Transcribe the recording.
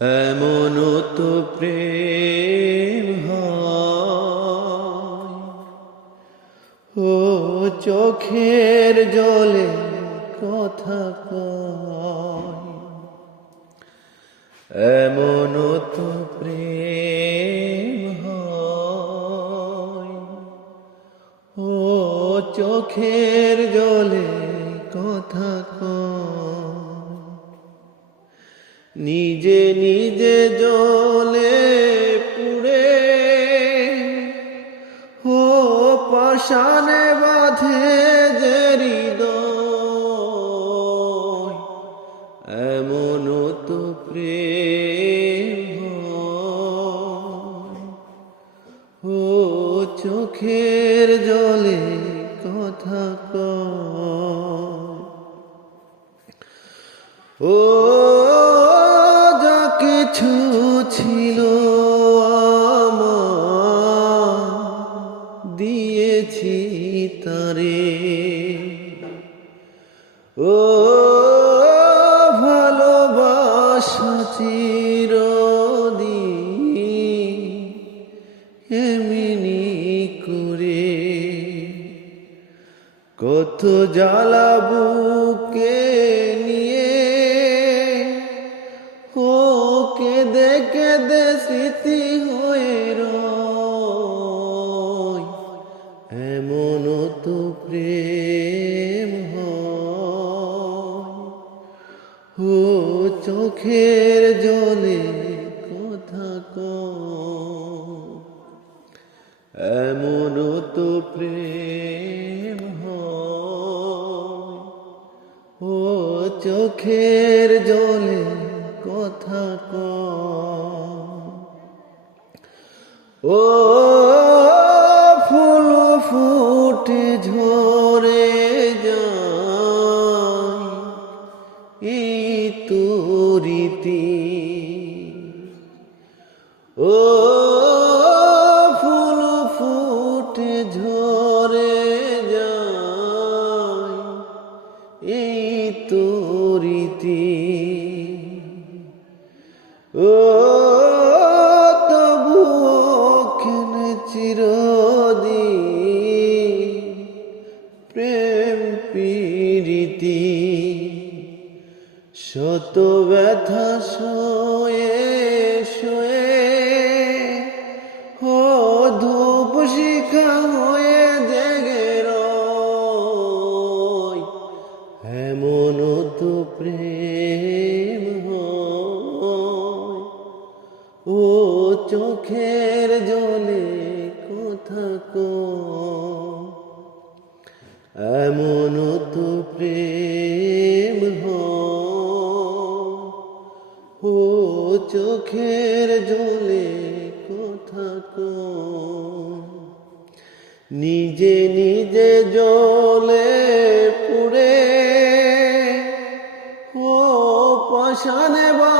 এমন তো প্রেম ও চোখের জলে কথা এমন তো প্রেম ও চোখের জলে কথা কয়। নিজে নিজে জলে পুড়ে ও পাশানে বাঁধে যে হৃদয়, এমন তো প্রেম। ও চোখের জলে কথা ক ও কিছু ছিল দিয়েছি তারে। ও ভালোবাসা চিরদিন এমনি করে কত জ্বালা ও চোখের জলে কথা এমন তো প্রেম ও চোখের জলে কথা ক ও তুরিতি ও ফুল ফুটে ঝরে যায় এই তুরিতি ও তবু চিরদি প্রেম পীড়িতি শত ব্যথা শোয়ে শোয়ে ও ধূপ শিখা হয়ে জেগে এমন তো প্রেম ও চোখের জলে কথা কয়। এমন তো প্রেম হয় চোখের জলে কথা কো নিজে নিজে জলে পুরে ও পাশানে বা